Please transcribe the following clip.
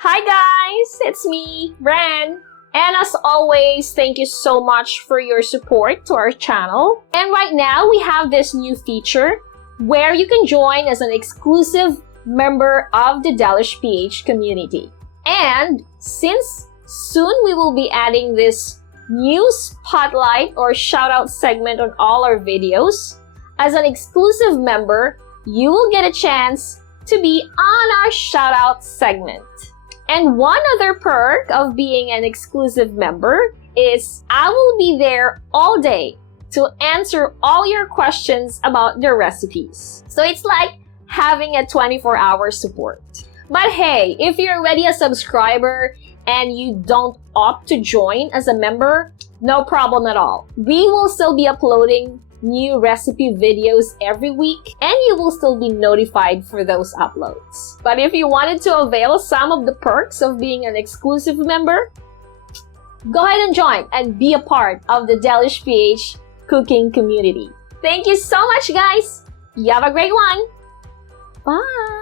Hi guys, it's me, Ren. And as always, thank you so much for your support to our channel. And right now, we have this new feature where you can join as an exclusive member of the Delish PH community. And since soon we will be adding this new spotlight or shoutout segment on all our videos, as an exclusive member, you will get a chance to be on our shoutout segment. And one other perk of being an exclusive member is I will be there all day to answer all your questions about the recipes. So it's like having a 24-hour support. But hey, if you're already a subscriber and you don't opt to join as a member, no problem at all. We will still be uploading new recipe videos every week, and you will still be notified for those uploads. But if you wanted to avail some of the perks of being an exclusive member, go ahead and join and be a part of the Delish PH cooking community. Thank you so much, guys! You have a great one! Bye!